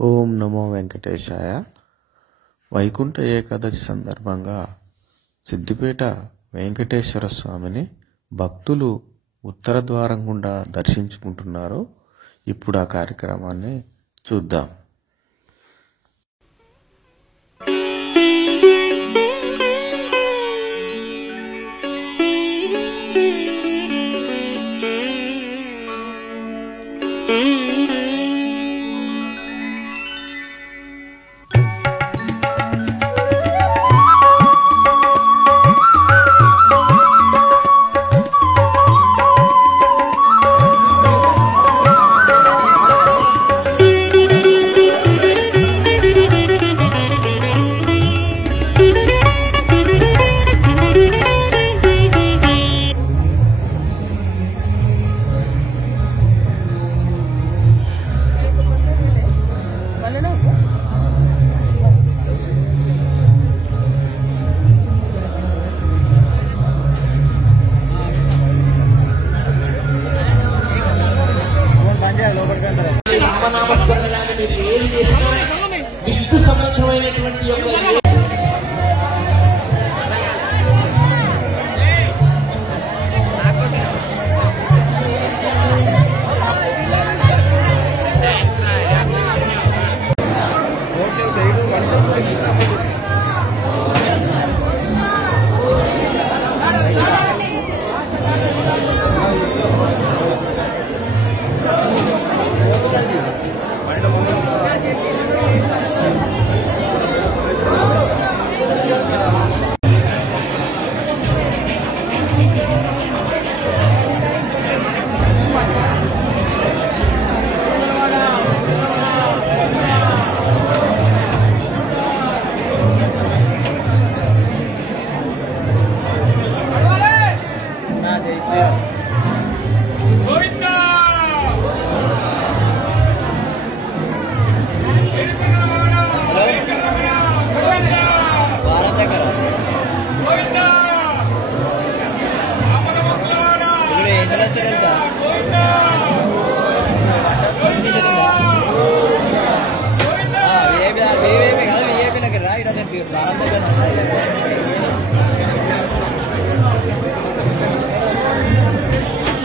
ఓం నమో వెంకటేశాయ. వైకుంఠ ఏకాదశి సందర్భంగా సిద్దిపేట వెంకటేశ్వర స్వామిని భక్తులు ఉత్తర ద్వారం గుండా దర్శించుకుంటున్నారు. ఇప్పుడు ఆ కార్యక్రమాన్ని చూద్దాం. విష్ణు సంబంధమైనటువంటి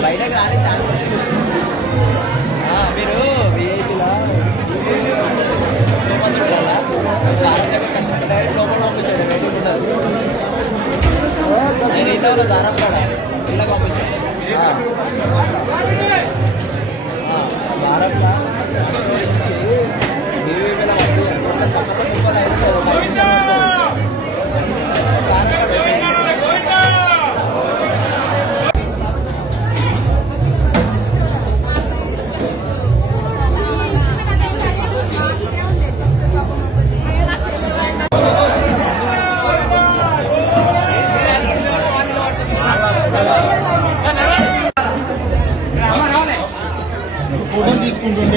బయటకు రాని మీరు విఐపీలా కష్టపడి డైరెక్ట్ లోపల పంపించాడు. నేను ఇంట్లో దారం కూడా ఇళ్ళకి పంపించాను. భారత్లో ఫోటోలు తీసుకుంటుండే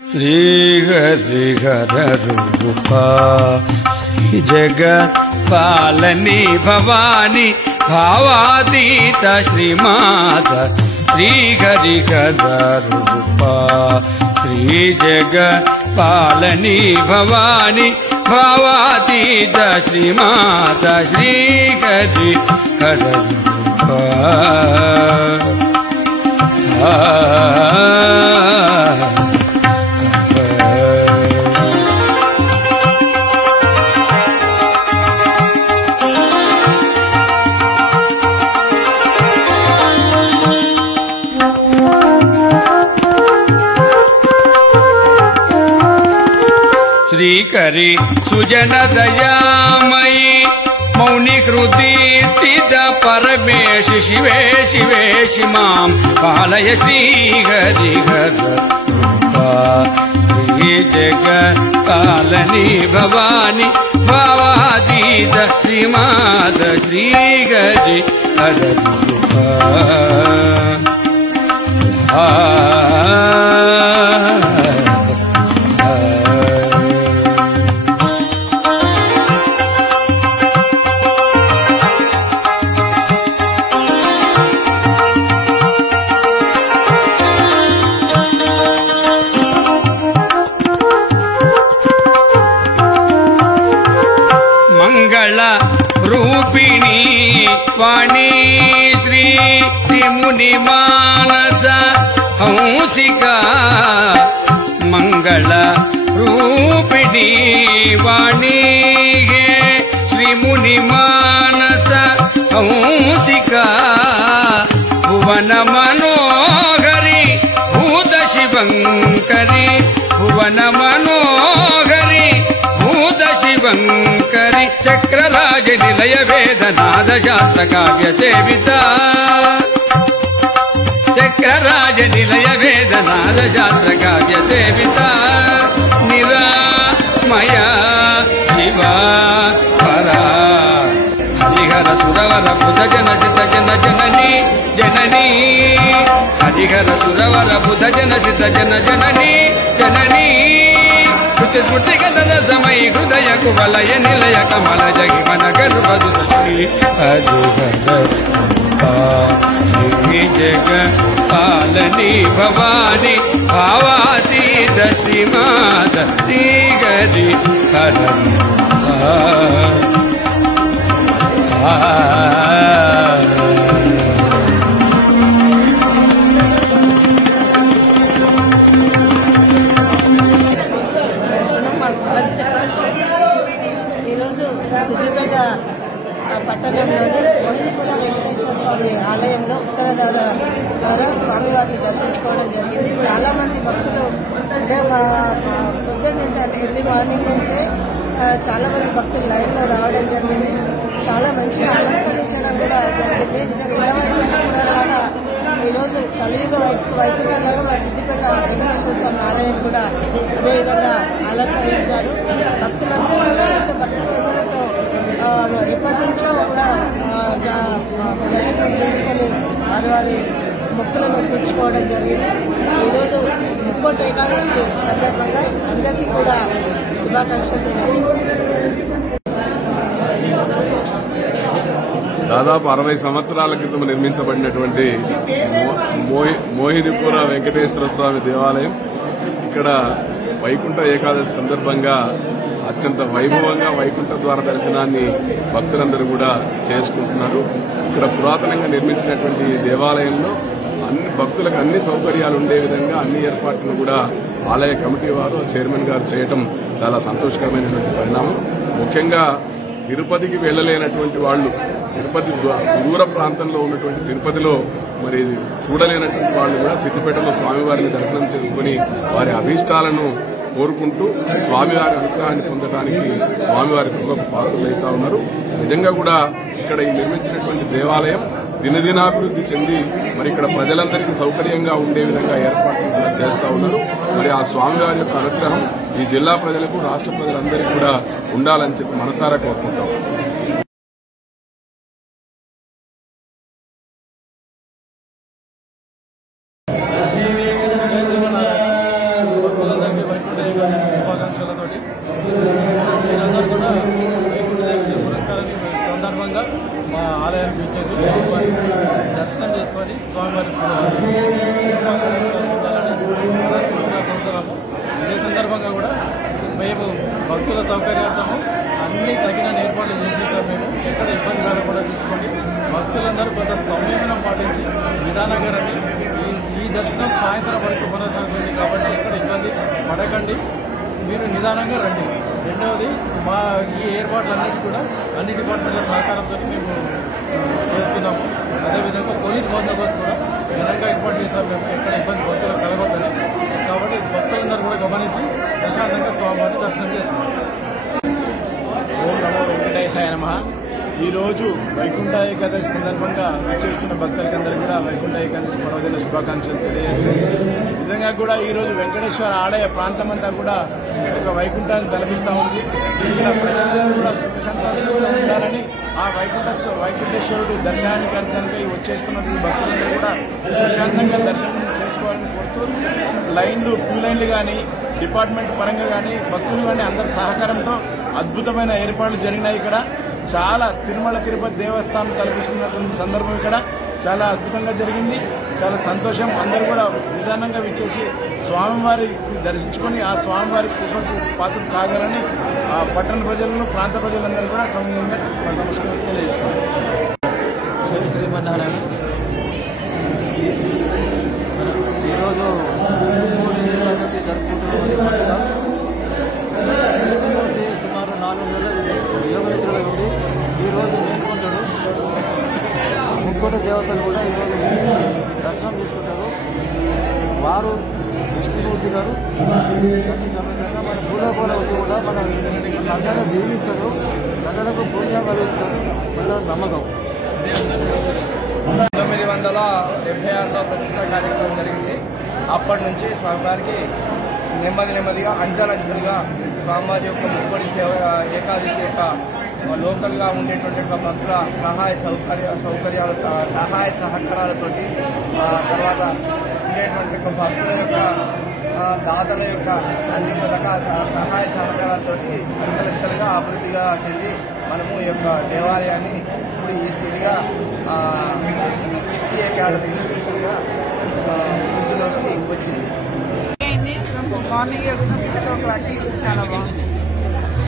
శ్రీ హరి హర రూపా శ్రీ జగత్ పాలని భవాని భావాతీత శ్రీమాత శ్రీ హరి హర రూపా శ్రీ జగత్ పాలని భవాని భావాతీత శ్రీమాత శ్రీ హరి హర రూపా श्रीकरी सुजन दयामयी मौनि हृदि स्थित पर శివే శివేశి మాం పాలయ శ్రీహరిహర శ్రీ జగత్పాలని భవాని భావాతీత శ్రీమాత శ్రీహరి హర రూపిణీ వాణి శ్రీ ముని మానస హంసిక మంగళ రూపిణీ వాణి శ్రీ ముని మానస హంసిక భువన మనోహరి భూత శివంకరి భువన మనోహరి భూత శివంకరి చక్రరాజ నిలయ వేదనాద శాస్త్ర కావ్య సేవిత చక్రరాజ నిలయ వేదనాద శాస్త్ర కావ్య సేవిత నిరామయ శివ పరా హరిహర సురవర బుధ జన చిత జన జనని జనని హరిహర సురవర బుధ జన చిత జన జనని జనని స్మృతి గదన సమయ హృదయ కువలయ నిలయ కమల జగి మన గర్భదుత శ్రీ హరిహర శ్రీ జగ పాలని భవాని భావాతీత శ్రీమాత శ్రీహరి హర ఈరోజు సిద్దిపేట పట్టణంలోని మోహినిపుర వెంకటేశ్వర స్వామి ఆలయంలో ఉత్తర ద్వారా స్వామివారిని దర్శించుకోవడం జరిగింది. చాలా మంది భక్తులు పొద్దున్న ఎర్లీ మార్నింగ్ నుంచే చాలా మంది భక్తులు లైన్లో రావడం జరిగింది. చాలా మంచిగా అలంకరించడం కూడా జరిగింది. నిజంగా ఇలాగా ఈరోజు కలియుగ వైకుంఠంలాగా మన సిద్దిపేట వెంకటేశ్వర స్వామి ఆలయం కూడా అదేవిధంగా అలంకరించారు. భక్తులందరూ కూడా ఎంతో భక్తి శ్రద్ధలతో ఎప్పటి నుంచో కూడా దర్శనం చేసుకుని వారి మొక్కులను తీర్చుకోవడం జరిగింది. ఈరోజు ముక్కోటి ఏకాదశి సందర్భంగా అందరికీ కూడా శుభాకాంక్షలు తెలియజేస్తున్నారు. దాదాపు 60 సంవత్సరాల క్రితం నిర్మించబడినటువంటి మోహినిపుర వెంకటేశ్వర స్వామి దేవాలయం ఇక్కడ వైకుంఠ ఏకాదశి సందర్భంగా అత్యంత వైభవంగా వైకుంఠ ద్వార దర్శనాన్ని భక్తులందరూ కూడా చేసుకుంటున్నారు. ఇక్కడ పురాతనంగా నిర్మించినటువంటి దేవాలయంలో భక్తులకు అన్ని సౌకర్యాలు ఉండే విధంగా అన్ని ఏర్పాట్లను కూడా ఆలయ కమిటీ వారు చైర్మన్ గారు చేయటం చాలా సంతోషకరమైనటువంటి పరిణామం. ముఖ్యంగా తిరుపతికి వెళ్లలేనటువంటి వాళ్ళు, తిరుపతి సుదూర ప్రాంతంలో ఉన్నటువంటి తిరుపతిలో మరి చూడలేనటువంటి వాళ్ళు కూడా సిద్దిపేటలో స్వామివారిని దర్శనం చేసుకుని వారి అభీష్టాలను కోరుకుంటూ స్వామివారి అనుగ్రహాన్ని పొందడానికి స్వామివారి కృపకు పాత్రలవుతా ఉన్నారు. నిజంగా కూడా ఇక్కడ ఈ నిర్మించినటువంటి దేవాలయం దినదినాభివృద్ధి చెంది మరి ఇక్కడ ప్రజలందరికీ సౌకర్యంగా ఉండే విధంగా ఏర్పాట్లు కూడా చేస్తా ఉన్నారు. మరి ఆ స్వామివారి యొక్క అనుగ్రహం ఈ జిల్లా ప్రజలకు రాష్ట్ర ప్రజలందరికీ కూడా ఉండాలని చెప్పి మనసారా కోరుకుంటాం. భక్తులందరికీ వైకుంఠ ఏకాదశి శుభాకాంక్షలతో మీరందరూ కూడా వైకుంఠ ఏకాదశి పురస్కారాన్ని సందర్భంగా మా ఆలయానికి వచ్చేసి స్వామివారి దర్శనం చేసుకొని స్వామివారి కోరుతున్నాము. ఇదే సందర్భంగా కూడా మేము భక్తుల సౌకర్యార్థము అన్ని తగిన ఏర్పాట్లు చేసేసాం. మేము ఎక్కడ ఇబ్బంది కలగకుండా చూసుకోండి. భక్తులందరూ కొంత సంయమనం పాటించి విధానగారని ఈ దర్శనం సాయంత్రం వరకు కొనసాగుతుంది కాబట్టి ఎక్కడ ఇబ్బంది పడకండి, మీరు నిదానంగా రండి. రెండవది మా ఈ ఏర్పాట్లన్నిటి కూడా అన్ని డిపార్ట్మెంట్ల సహకారంతో మేము చేస్తున్నాము. అదేవిధంగా పోలీస్ బందోబస్తు కూడా ఘనంగా ఏర్పాటు చేశాం మేము, ఎక్కడ ఇబ్బంది భక్తులకు కలగొద్దని. కాబట్టి భక్తులందరూ కూడా గమనించి ప్రశాంతంగా స్వామివారిని దర్శనం చేసుకుంటాం. ఓం నమో వెంకటేశాయ నమః. ఈరోజు వైకుంఠ ఏకాదశి సందర్భంగా వచ్చేస్తున్న భక్తులకందరికీ కూడా వైకుంఠ ఏకాదశి పర్వదిన శుభాకాంక్షలు తెలియజేస్తుంది. నిజంగా కూడా ఈరోజు వెంకటేశ్వర ఆలయ ప్రాంతమంతా కూడా ఒక వైకుంఠాన్ని తలపిస్తూ ఉంది. ఇక్కడ ప్రజలందరూ కూడా సుఖ సంతోషంగా ఉండాలని ఆ వైకుంఠేశ్వరుడు దర్శనానికి అర్థానికి వచ్చేస్తున్నటువంటి భక్తులందరూ కూడా ప్రశాంతంగా దర్శనం చేసుకోవాలని కోరుతూ క్యూ లైన్లు కానీ డిపార్ట్మెంట్ పరంగా కానీ భక్తులు కానీ అందరి సహకారంతో అద్భుతమైన ఏర్పాట్లు జరిగినాయి. ఇక్కడ చాలా తిరుమల తిరుపతి దేవస్థానం తలపిస్తున్నటువంటి సందర్భం ఇక్కడ చాలా అద్భుతంగా జరిగింది. చాలా సంతోషం. అందరూ కూడా నిదానంగా విచ్చేసి స్వామివారిని దర్శించుకొని ఆ స్వామివారి కృపకు పాత్ర కాగలని ఆ పట్టణ ప్రజలను ప్రాంత ప్రజలందరూ కూడా సమయంగా నమస్కారం తెలియజేసుకున్నారు. శ్రీమన్నారాయణ ఈరోజు ఏకాదశి జరుపుకుంటున్న పండుగ విష్ణుమూర్తి సుమారు 4 నెలల యోగనిద్రలో ఉండి ఈరోజు మేల్కొంటాడు. ముగ్గురు దేవతలు కూడా ఈరోజు దర్శనం చేసుకుంటారు. వారు విష్ణుమూర్తి గారు సతీ సమేతంగా మన భూలోకంలో వచ్చి కూడా మన అందరినీ దీవిస్తాడు. ప్రజలకు పుణ్యం కలుగుతాడు. ప్రజల నమ్మకం. 1976లో ప్రతిష్ట కార్యక్రమం జరిగింది. అప్పటి నుంచి స్వామివారికి నెమ్మదిగా అంచెలంచెలుగా స్వామివారి యొక్క ముప్పటి సేవ ఏకాదశి యొక్క లోకల్గా ఉండేటువంటి భక్తుల సహాయ సహకారాలతోటి తర్వాత ఉండేటువంటి భక్తుల యొక్క దాతల యొక్క అన్ని రకాల సహాయ సహకారాలతో అంచెలంచెలుగా అభివృద్ధిగా చెంది మనము ఈ యొక్క దేవాలయాన్ని ఇప్పుడు ఈ స్థితిగా 6A క్యాడర్ ఇన్స్టిట్యూషన్గా వృద్ధిలోకి వచ్చింది. మార్నింగ్ వచ్చిన 6 o'clock చాలా బాగుంది.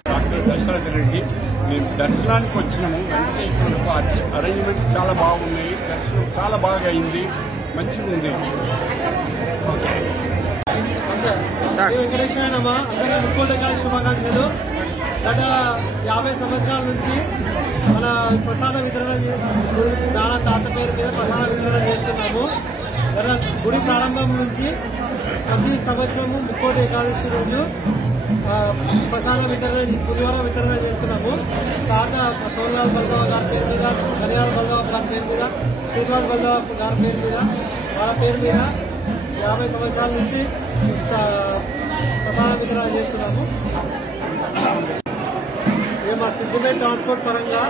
డాక్టర్ దశరథ రెడ్డి. మేము దర్శనానికి వచ్చినాము. అంటే ఇక్కడ అరేంజ్మెంట్స్ చాలా బాగున్నాయి. దర్శనం చాలా బాగా అయింది. మంచిగా ఉంది. ఓకే వెంకటేశ్వరమ్మ అందరికీ ముక్కోటి ఏకాదశి శుభాకాంక్షలు. గత 50 సంవత్సరాల నుంచి మన ప్రసాద వితరణ నానా తాత పేరు మీద ప్రసాద వితరణ చేస్తున్నాము. గత గుడి ప్రారంభం నుంచి ప్రతి సంవత్సరము ముక్కోటి ఏకాదశి రోజు ప్రసాద వితరణ పులిహోర వితరణ చేస్తున్నాము. తాత సోమనాథ్ బల్గావ గారి పేరు మీద, కళ్యాణ బల్గావ గారి పేరు మీద, శ్రీనివాస్ బల్గావ గారి పేరు మీద, వాళ్ళ పేరు మీద 50 సంవత్సరాల నుంచి ప్రసాద వితరణ చేస్తున్నాము. మేము మా సిద్దిపేట ట్రాన్స్పోర్ట్ పరంగా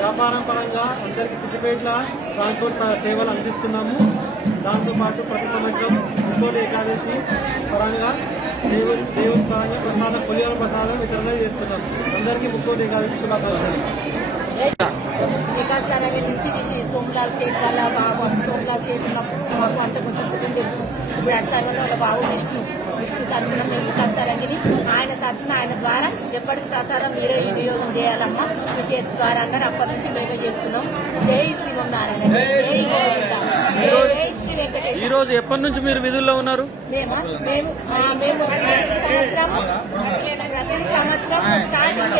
వ్యాపారం పరంగా అందరికీ సిద్దిపేటలో ట్రాన్స్పోర్ట్ సేవలు అందిస్తున్నాము. దాంతోపాటు ప్రతి సంవత్సరం ముక్కోటి ఏకాదశి పరంగా దేవుని పరంగా ప్రసాదం పులిహోర ప్రసాదం వితరణ చేస్తున్నాము. అందరికీ ముక్కోటి ఏకాదశి శుభాకాంక్షలు. వికాస్ నగర్ నుంచి సోమలాల్ సేట్ వాళ్ళ బాబు సోమలాల్ సేట్ ఉన్నప్పుడు మాకు అంత కొంచెం కుటుంబం తెలుసు. ఇప్పుడు అట్లా వాళ్ళ బాబు విష్ణు తరఫున మేము వికాస్ తరంగిని ఆయన తరఫున ఆయన ద్వారా ఎప్పటికీ ప్రసాదం మీరే వినియోగం చేయాలమ్మా మీ చేతి ద్వారా అన్నారు. అప్పటి నుంచి మేమే చేస్తున్నాం. జై శ్రీమన్నారాయణ. ఈ రోజు ఎప్పటి నుంచి మీరు విధుల్లో ఉన్నారు? మేము ప్రతి సంవత్సరం స్టార్టింగ్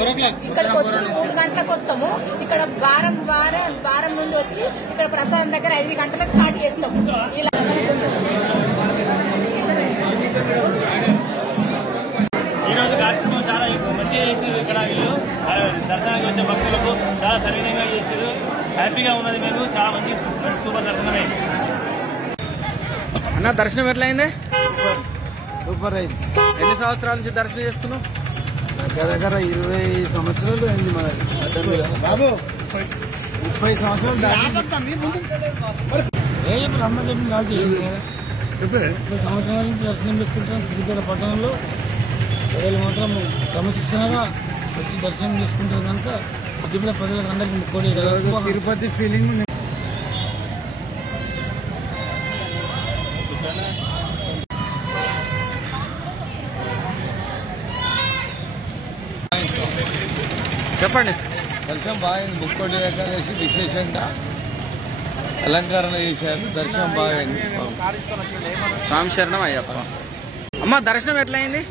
4 గంటలకు వస్తాము. ఇక్కడ వారం నుండి వచ్చి ఇక్కడ ప్రసాదం దగ్గర 5 గంటలకు స్టార్ట్ చేస్తాము. ఇలా ఈరోజు కార్యక్రమం చాలా మంచిగా చేసారు. ఇక్కడ వీళ్ళు దర్శనానికి వచ్చే భక్తులకు చాలా సవినయంగా చేశారు. హ్యాపీగా ఉన్నది. మేము చాలా మంచి సూపర్ దర్శనమైంది. అన్న దర్శనం ఎట్లయింది? సూపర్ అయింది. ఎన్ని సంవత్సరాల నుంచి దర్శనం చేస్తున్నాం? దగ్గర 20 సంవత్సరాలు అయింది. మన బాబు 30 సంవత్సరాలు సంవత్సరాల నుంచి దర్శనం చేసుకుంటాం. సిద్దిపేట పట్టణంలో ప్రజలు మాత్రం క్రమశిక్షణగా వచ్చి దర్శనం చేసుకుంటారు కనుక సిద్దిపేట ప్రజలకు అందరికీ ముక్కోటి తిరుపతి ఫీలింగ్. చెప్పండి. దర్శనం బాగుంది. ముక్కోటి ఏకాదశి విశేషంగా అలంకరణ చేశారు. దర్శనం బాగైంది. స్వామి శరణం అయ్యప్ప. అమ్మ దర్శనం ఎట్లయింది?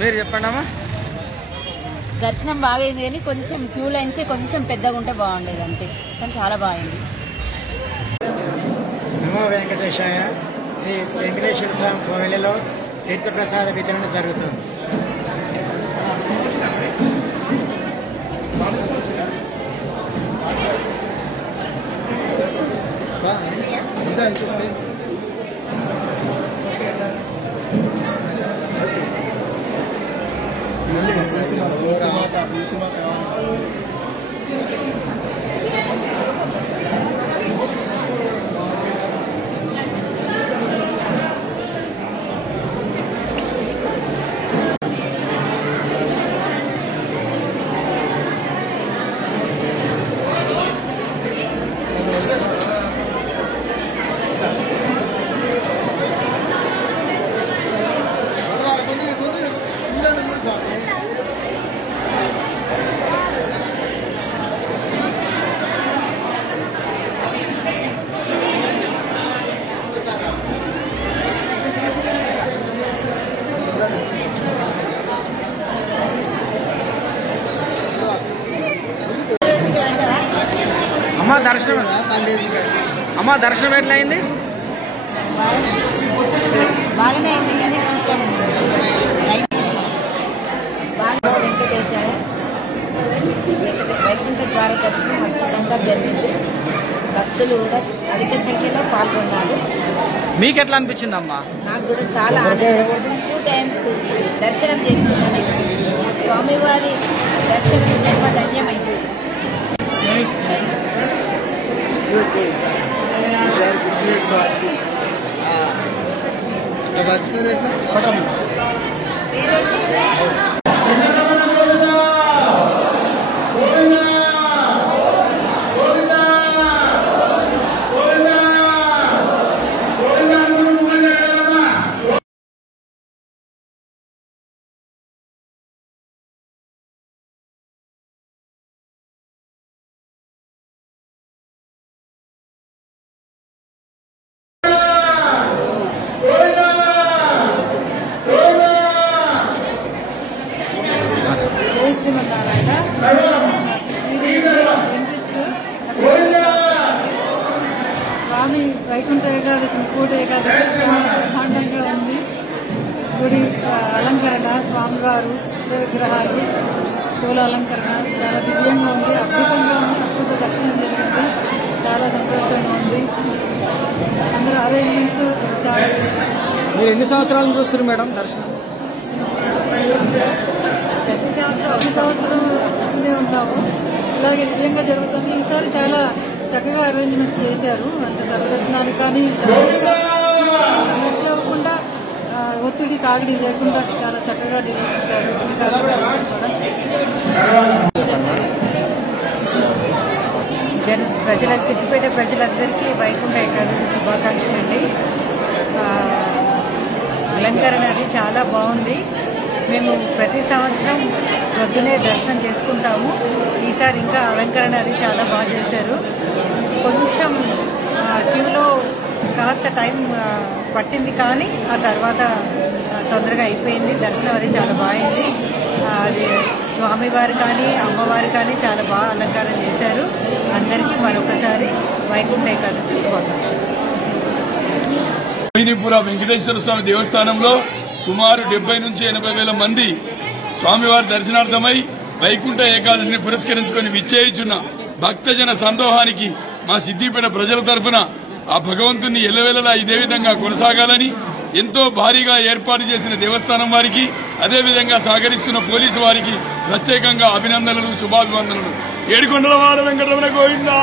మీరు చెప్పండి అమ్మా. దర్శనం బాగైంది కానీ కొంచెం క్యూ లైన్స్ కొంచెం పెద్దగా ఉంటే బాగుండేది అంతే. కానీ చాలా బాగుంది. నమో వెంకటేశాయ. శ్రీ వెంకటేశ్వర స్వామి కోవెలలో తీర్థప్రసాద వితరణ జరుగుతుంది. అమ్మ దర్శనం ఎట్లా అయింది? బాగానే అయింది కానీ కొంచెం బాగా వెంకటేశ్వర వైకుంఠ ద్వార దర్శనం అద్భుతంగా జరిగింది. భక్తులు కూడా అధిక సంఖ్యలో పాల్గొన్నారు. మీకు ఎట్లా అనిపించింది అమ్మా? నాకు కూడా చాలా ఆనందం. 2 times దర్శనం చేసుకున్నాను. స్వామివారి దర్శనం జన్మ ధన్యమైంది. శ్రీమన్నారాయణ స్వామి వైకుంఠ ఏకాదశి ముక్కోటి ఏకాదశి చాలా బ్రహ్మాండంగా ఉంది. గుడి అలంకరణ, స్వామివారు విగ్రహాలు, పూల అలంకరణ చాలా దివ్యంగా ఉంది, అద్భుతంగా ఉంది. అద్భుత దర్శనం జరిగింది. చాలా సంతోషంగా ఉంది. అందరూ అరేంజ్మెంట్స్ చాలా. మీరు ఎన్ని సంవత్సరాలు చూస్తారు మేడం దర్శనం? ప్రతి సంవత్సరం వస్తూనే ఉంటాము. ఇలాగే దివ్యంగా జరుగుతుంది. ఈసారి చాలా చక్కగా అరేంజ్మెంట్స్ చేశారు. అంటే దర్శనానికి కానీ అవ్వకుండా ఒత్తిడి తాగిడి లేకుండా చాలా చక్కగా నిర్వహించారు. ప్రజలకు సిద్దిపేట ప్రజలందరికీ వైకుంఠ ఏకాదశి శుభాకాంక్షలు అండి. అలంకరణ అది చాలా బాగుంది. మేము ప్రతి సంవత్సరం పొద్దునే దర్శనం చేసుకుంటాము. ఈసారి ఇంకా అలంకరణ అది చాలా బాగా చేశారు. కొంచెం క్యూలో కాస్త టైం పట్టింది కానీ ఆ తర్వాత తొందరగా అయిపోయింది. దర్శనం అది చాలా బాగుంది. అది స్వామివారు కానీ అమ్మవారు కానీ చాలా బాగా అలంకారం చేశారు. అందరికీ మరొకసారి వైకుంఠ ఏకాదశి శుభాకాంక్షలు. మోహినీపుర వెంకటేశ్వర స్వామి దేవస్థానంలో సుమారు 70 నుంచి 80 వేల మంది స్వామివారి దర్శనార్థమై వైకుంఠ ఏకాదశిని పురస్కరించుకొని విచ్చేయుచున్న భక్తజన సందోహానికి మా సిద్దిపేట ప్రజల తరఫున ఆ భగవంతుని ఎల్లవేళలా ఇదే విధంగా కొనసాగాలని ఎంతో భారీగా ఏర్పాటు చేసిన దేవస్థానం వారికి, అదేవిధంగా సహకరిస్తున్న పోలీసు వారికి ప్రత్యేకంగా అభినందనలు, శుభాభివందనలు. ఏడుకొండలవాడ వెంకటరమణ గోవిందా.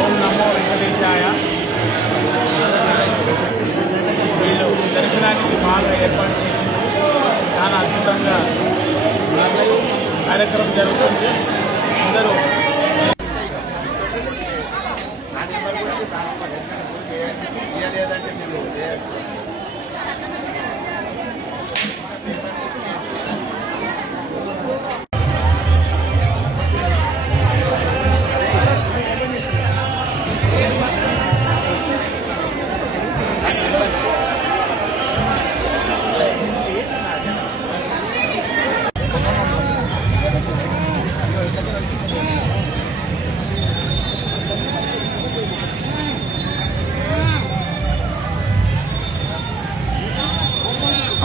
ఓం నమో వెంకటేశాయ. వీళ్ళు దర్శనానికి బాగా ఏర్పాటు చేసి చాలా అద్భుతంగా కార్యక్రమం జరుగుతుంది. అందరూ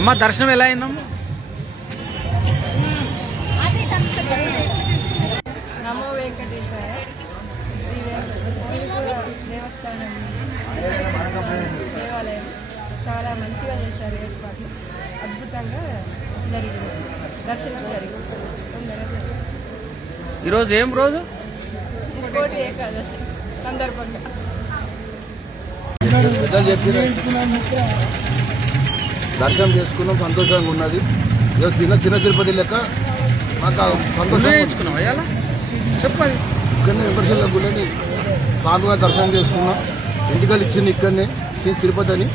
అమ్మ దర్శనం ఎలా అయిందమ్మా? నమో వెంకటేశాయ. శ్రీ వెంకటేశ్వర దేవస్థానం దేవాలయం చాలా మంచిగా చేశారు. ఏర్పాట్లు అద్భుతంగా జరిగింది. దర్శనం జరిగింది. ఈరోజు ఏం రోజు? కోటి ఏకాదశి సందర్భంగా దర్శనం చేసుకున్నాం, సంతోషంగా ఉన్నది. చిన్న తిరుపతి లెక్క మాకు సంతోషం. చెప్పండి. ఇక్కడనే వెంకటేశ్వర గుళ్ళని స్వామిగా దర్శనం చేసుకున్నాం. ఇంటికల్ ఇచ్చింది ఇక్కడనే తిరుపతి అని.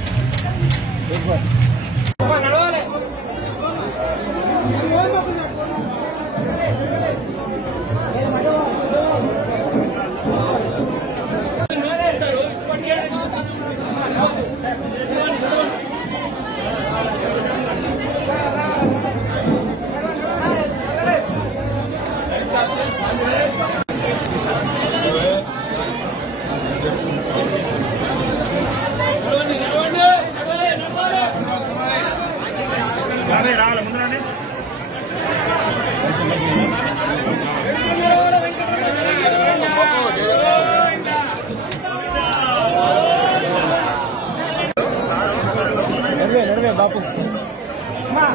నడవే బాపు.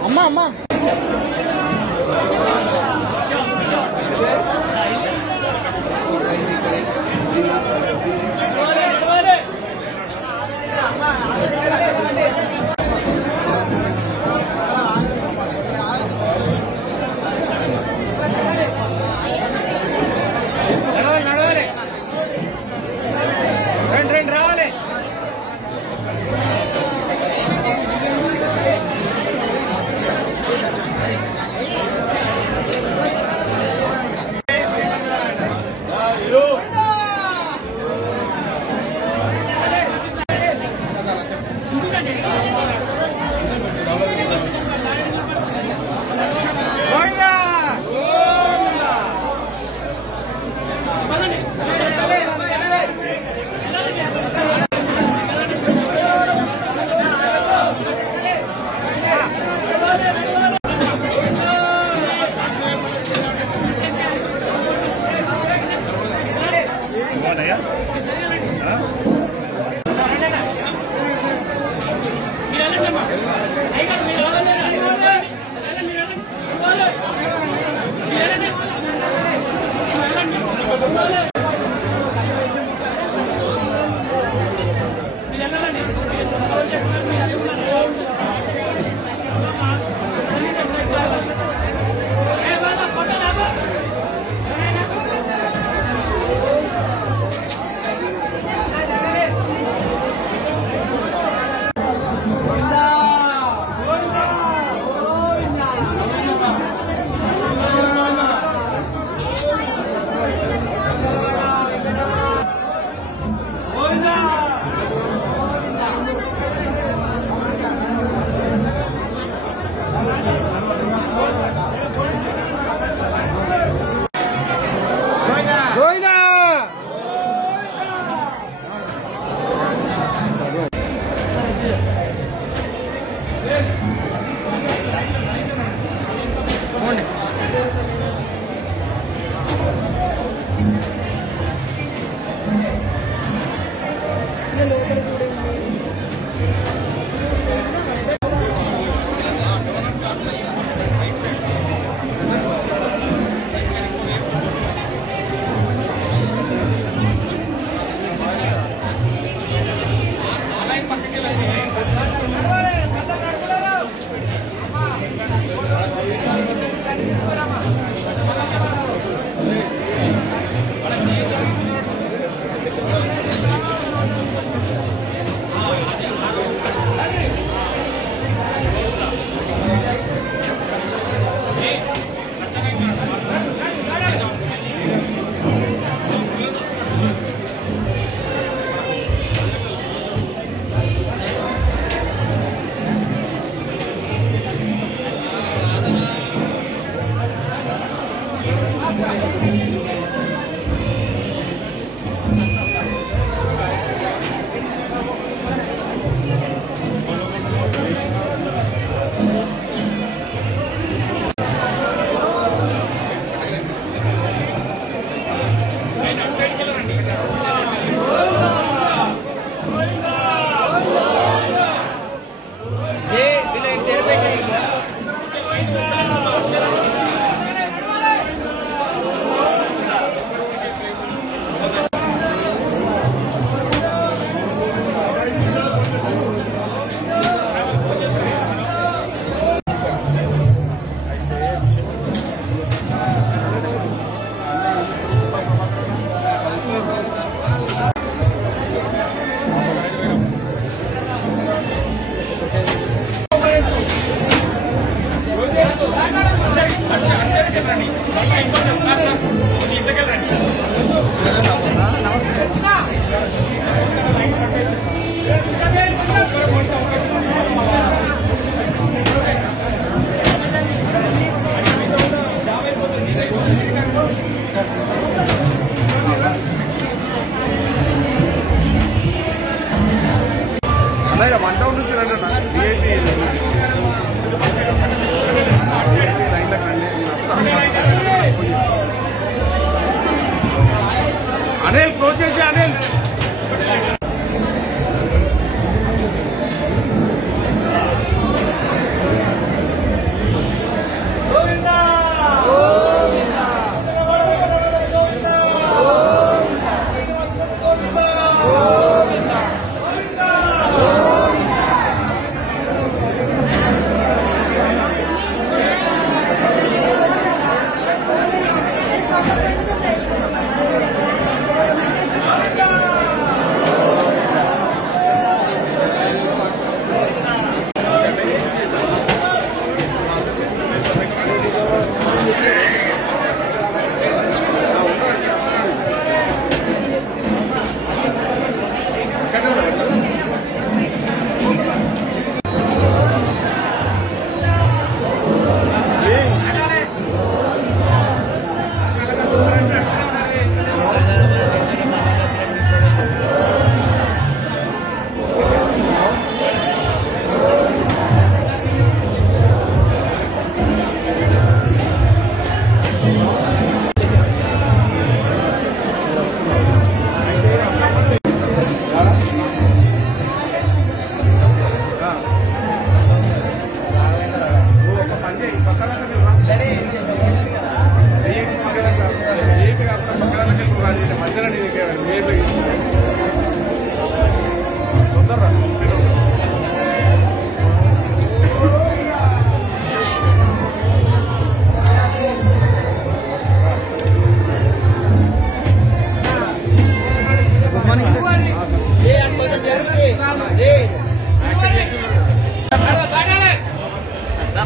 అమ్మా అమ్మా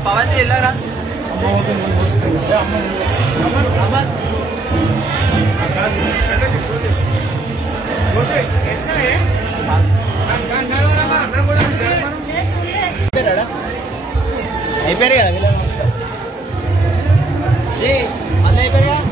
పవన్ వెళ్ళారా అయిపోయారు కదా మళ్ళీ అయిపోయారు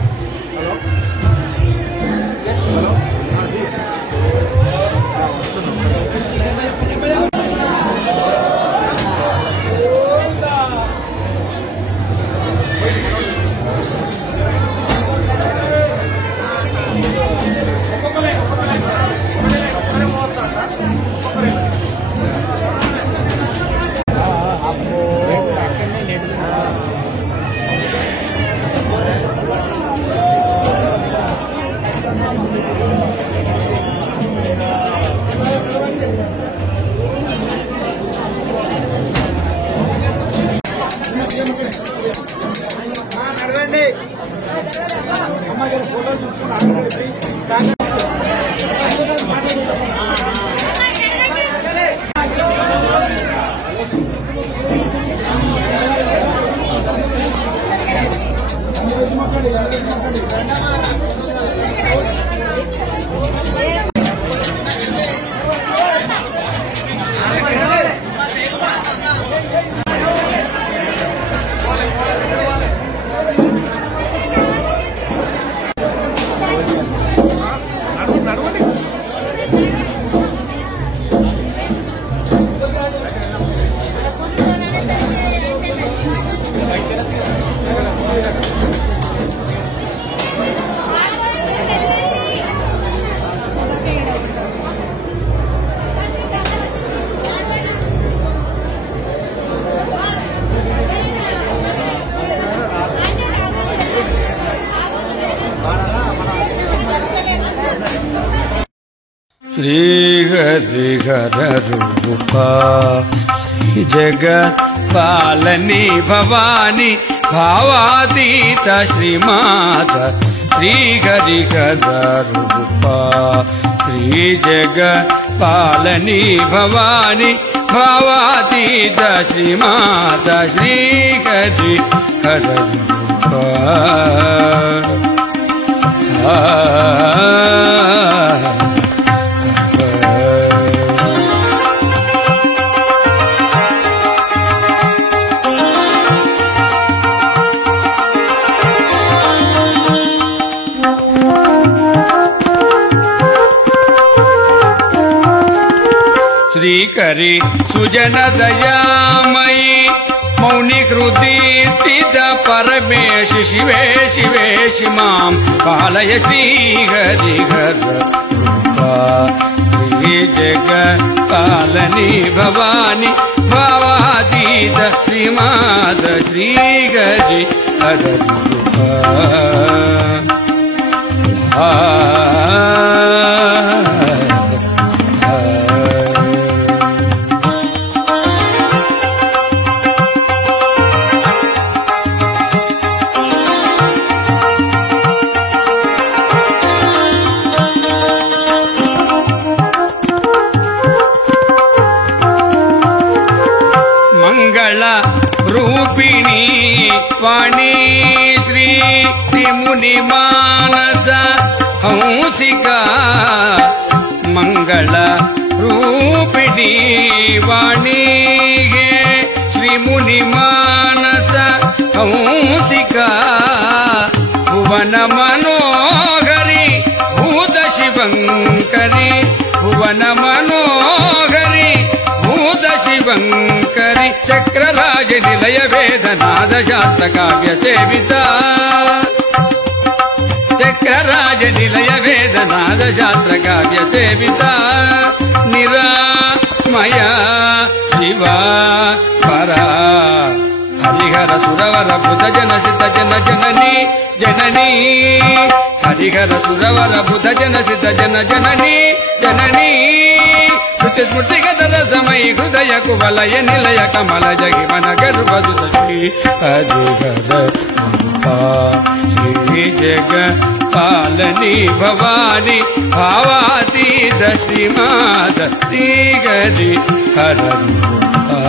श्रीहरिहर रूपा श्री जगत पालनी भवानी भावातीत श्रीमाता श्रीहरिहर रूपा श्री जगत पालनी भवानी भावातीत श्रीमाता श्रीहरिहर रूपा श्रीकरी सुजन दयामयी मौनि कृति स्थित परमेश शिवे शिवेश मां पालय श्रीहरिहर रूपा श्री जगत पालनी भवानी भावातीत श्रीमात श्रीहरिहर रूपा रूपिणी वाणी श्री मुनि मानस हंसिका मंगल रूपिणी वाणी श्री मुनि मानस हंसिका भुवन मनोहरी भूत शिवंकरी भुवन मनोहरी भूत शिवंकरी चक्रराज निलय वेदनाद शास्त्र काव्य सेविता चक्रराज निलय वेदनाद शास्त्र काव्य सेविता निरामया शिवा परा हरिहर सुरवर बुध जन सित जन जननी जननी हरिहर सुरवर बुध जन सित जन जननी जननी स्मृति स्मृति गदर समय हृदय कुवलय निलय कमल जगी मन गर्भसुत श्री हरिहर रूपा श्री जगत पालनी भवानी भावातीत श्रीमात श्रीहरिहर रूपा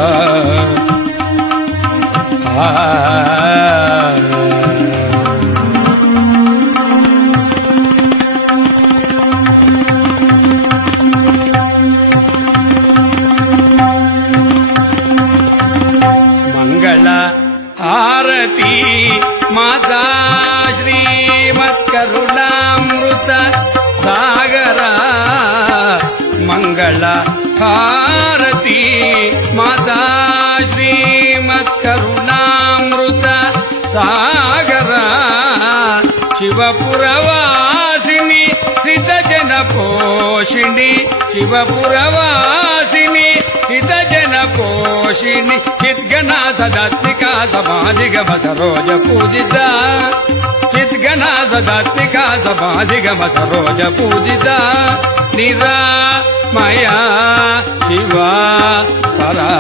మంగళ హారతి మాతా శ్రీమత్కరుణామృత సాగరా మంగళ హారతి మాతా శ్రీమత్కరుణామృత సాగరా శివపురవాసిని శ్రితజన పోషిణి శివపురవాసిని శ్రితజన పోషిణి చిద్గణా సదాత్మికా సమాధిగమ సరోజ పూజిత చిద్గణా సదాత్మికా సమాధిగమ సరోజ పూజిత నిరామయా శివా పరా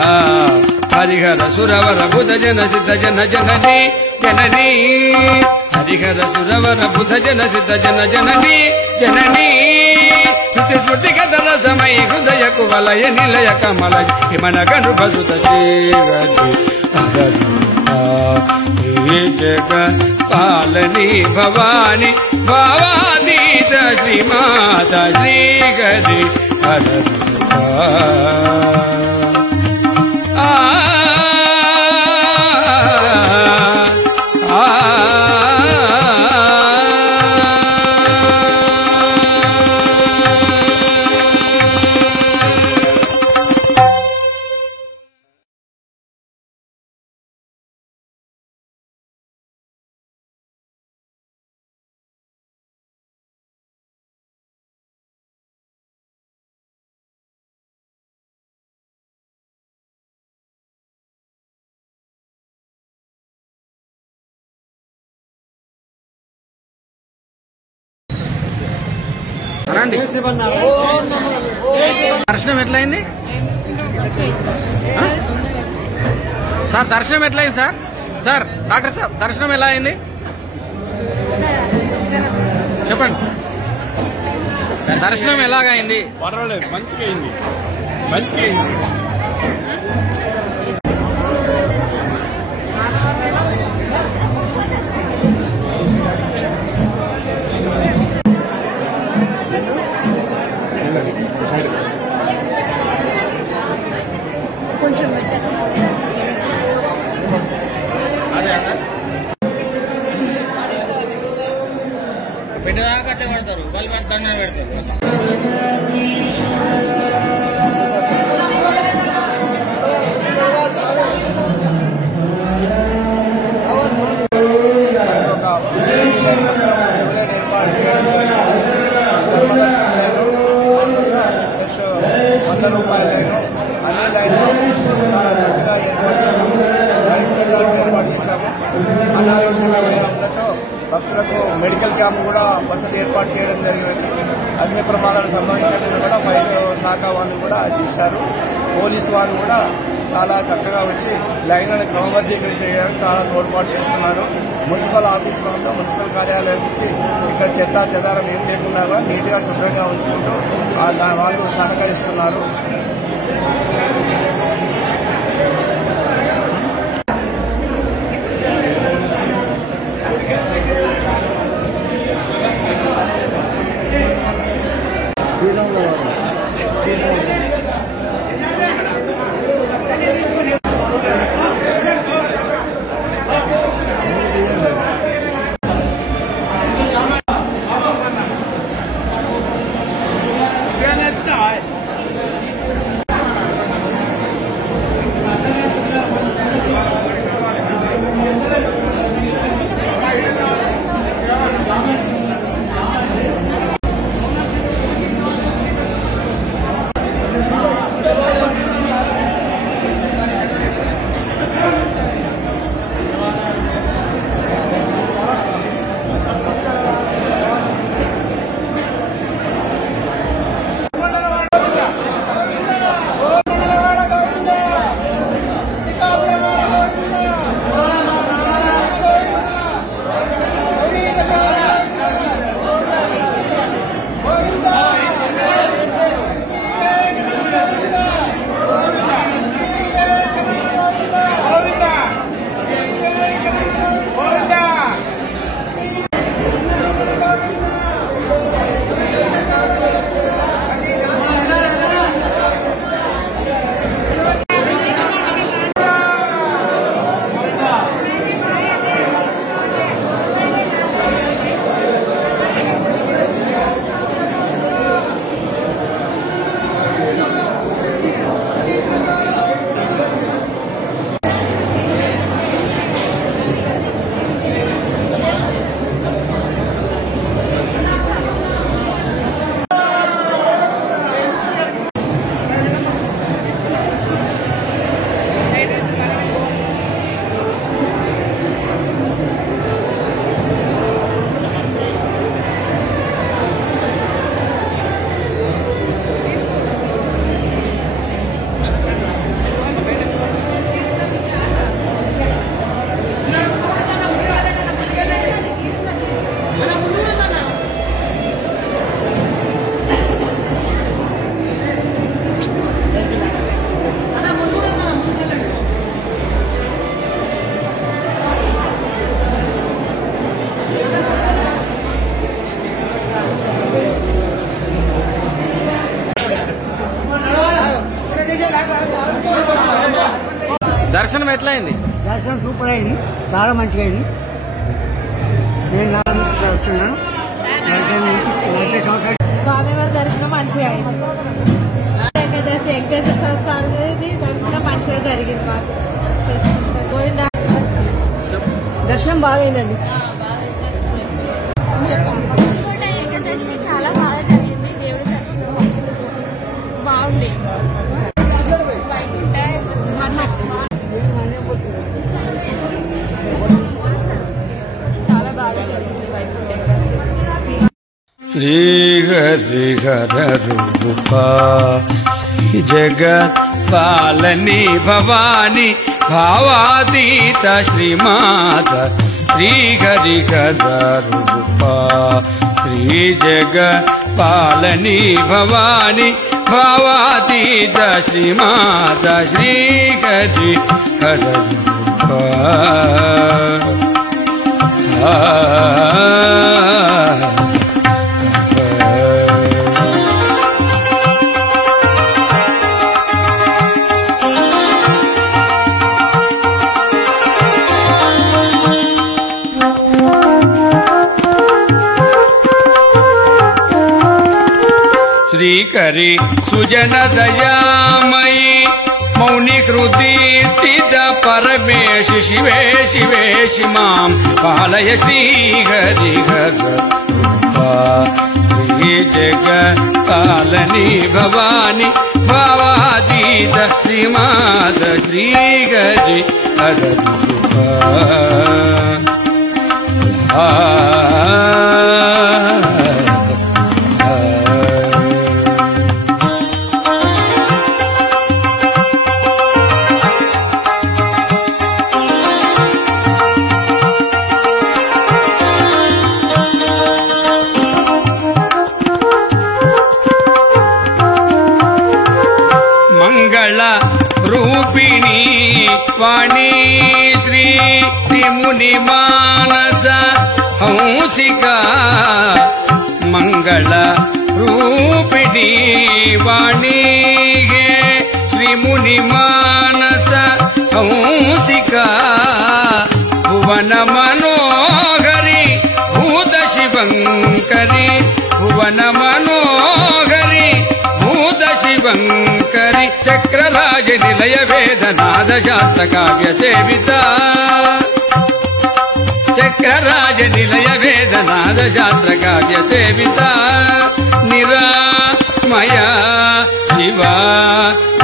హరిహర సురవర బుధ జన సిద్ధ జన జనని జనని హరిహర సురవర బుధ జన సిద్ధ జన జనని జనని శృతి శృతి కథ రసమై హృదయ కువలయ నిలయ కమల హిమన గను భసుత జగ పాలని భవాని భావాదీత శ్రీమాత శ్రీగది హర దర్శనం ఎట్లయింది సార్? దర్శనం ఎట్లయింది సార్? సార్ డాక్టర్ సార్ దర్శనం ఎలా అయింది చెప్పండి. దర్శనం ఎలాగైంది? పర్వాలేదు, మంచిగా అయింది, మంచిగా అయింది. కొంచెం పెట్టేదాకా అట్లే పెడతారు, వాళ్ళు పెడతానే పెడతారు. రూపాయలు అన్ని లైన్లు చాలా చక్కగా ఏర్పాటు చేశాము. ఏర్పాటు చేశాము. అనారోగ్యమైన ఉండటంతో భక్తులకు మెడికల్ క్యాంప్ కూడా వసతి ఏర్పాటు చేయడం జరిగినది. అగ్ని ప్రమాదాలు సంభవించకుండా కూడా ఫైర్ శాఖ వాళ్ళు కూడా చేశారు. పోలీసు వారు కూడా చాలా చక్కగా వచ్చి లైన్లను క్రమబద్ధీకరించడానికి చాలా తోడ్పాటు చేస్తున్నారు. మున్సిపల్ ఆఫీసులో ఉంటూ మున్సిపల్ కార్యాలయం నుంచి ఇక్కడ చెత్త చెదారం ఏం లేకుండా కూడా నీట్గా శుభ్రంగా ఉంచుకుంటూ వాళ్ళు సహకరిస్తున్నారు. ఎట్లా అయింది? దర్శనం సూపర్ అయింది, చాలా మంచిగా అయింది. నేను నాలుగు నుంచి వస్తున్నాను. 40 సంవత్సరాలు స్వామివారి దర్శనం మంచిగా అయింది. ఏకాదశి వెంకటేశ్వర స్వామి దర్శనం మంచిగా జరిగింది. మాకు గోవిందా దర్శనం బాగైందండి. ఏకాదశి చాలా బాగా జరిగింది. దేవుడి దర్శనం బాగుంది. చాలా బాగా జరిగింది వైకుంఠ ఏకాదశి. శ్రీ హరి హర రూపా శ్రీ జగత్ పాలని భవాని భావాతీత శ్రీమాత శ్రీ హరి హర రూపా శ్రీ జగత్ పాలని భవాని భావాతీత శ్రీమాత శ్రీ హరి హర రూపా श्रीकरी सुजन दयामयी मौनि हृदि स्थित परमेश शिवे शिवेशि मां पालय श्रीहरि हररूपा श्री जगत्पालनि भवानि भावातीत श्रीमात श्रीहरि हररूपा रूपिणी वाणी श्री मुनि मानस हंसिका मंगल रूपिणी वाणी गे श्री मुनि मानस हंसिका भुवन मनोहरी भूत शिवंकरी भुवन मनोहरी भूत शिवंकरी चक्रराज निलय वेदनाद शास्त्र काव्य सेविता चक्रराज निलय वेदनाद शास्त्र काव्य सेविता निरामया शिवा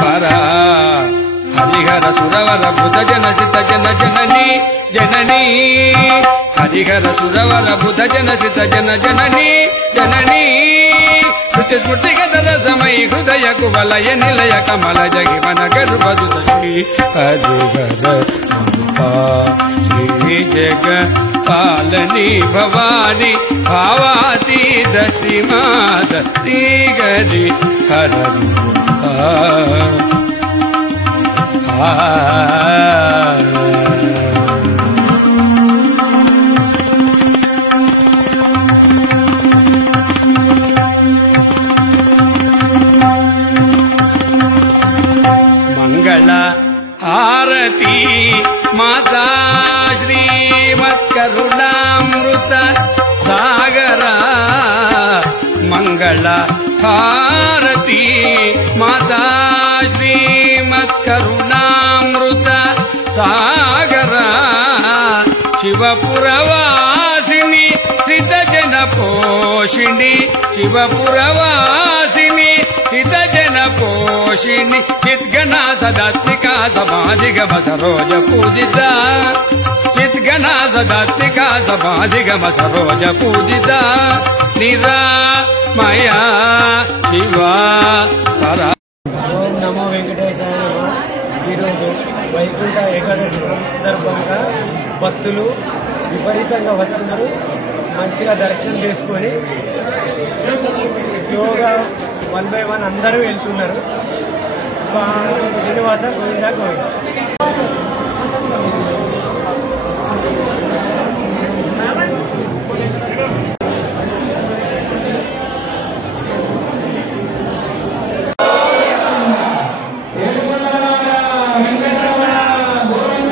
परा हरिहर सुरवर बुध जन सित जन जननी जननी हरिहर सुरवर बुध जन सित जन जननी जननी स्मृति गदर समय हृदय कुवलय निलय कमल जगिमन गर्भदुत श्री हरिहर रूपा श्री जगत्पालनि भवानि भावातीत श्रीमात श्री हरिहर रूपा मंगल आरती माता श्रीमत्करुणामृत सागरा मंगल आरती माता श्रीमत्करुणामृत सागरा शिवपुरवासिनी श्रितजन पोषिणी शिवपुरवासिनी श्रितजन पोषिणी चिद्गणा सदात्मिका समाधिगम सरोज पूजिता चिद्गणा सदात्मिका समाधिगम सरोज पूजिता निरामया शिवा परा। ఓం నమో వెంకటేశాయ. ఈరోజు వైకుంఠ ఏకాదశి సందర్భంగా భక్తులు విపరీతంగా వస్తున్నారు. మంచిగా దర్శనం చేసుకొని స్లోగా 1 by 1 అందరూ వెళ్తున్నారు. శ్రీనివాస గోవిందా గోవింద. వెంకటరమణ వెంకటరమణ గోవింద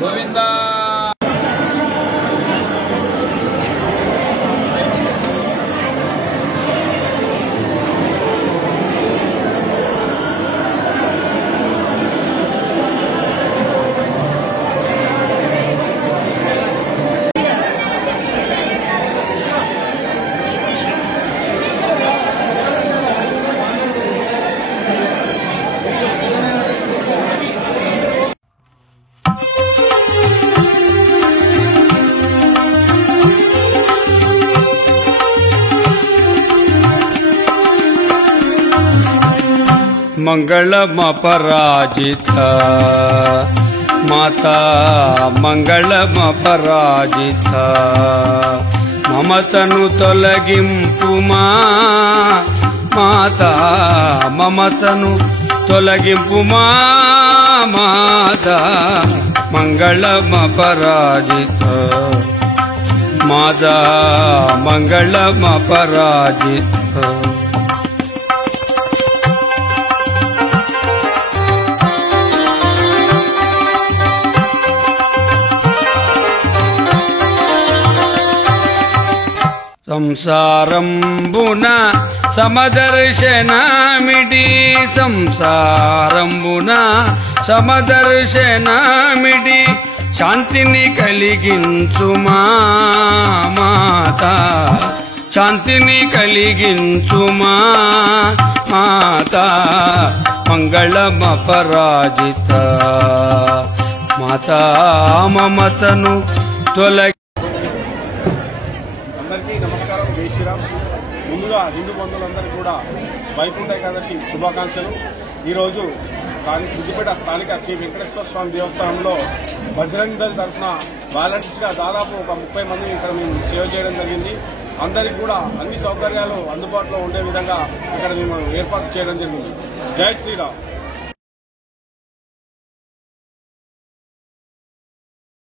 గోవింద మంగళమపరాజిత మాతా మంగళమపరాజిత మమతను తొలగింపుమా మాతా మమతను తొలగింపుమా మాతా మంగళమపరాజిత మాతా మంగళమపరాజిత సంసారంబున సమదర్శనమిడి సంసారంబున సమదర్శనమిడి శాంతిని కలిగించుమా మాతా శాంతిని కలిగించుమా మాతా మంగళమపరాజిత మాతా మమతను తొలగి. అందరికీ నమస్కారం, జై శ్రీరామ్. ముందుగా హిందూ బంధువులందరికీ కూడా వైకుంఠ ఏకాదశి శుభాకాంక్షలు. ఈరోజు సిద్దిపేట స్థానిక శ్రీ వెంకటేశ్వర స్వామి దేవస్థానంలో బజరంగ్ దళ్ తరఫున వాలంటీర్స్ గా దాదాపు ఒక 30 మందిని ఇక్కడ మేము సేవ చేయడం జరిగింది. అందరికీ కూడా అన్ని సౌకర్యాలు అందుబాటులో ఉండే విధంగా ఇక్కడ మేము ఏర్పాటు చేయడం జరిగింది. జై శ్రీరామ్.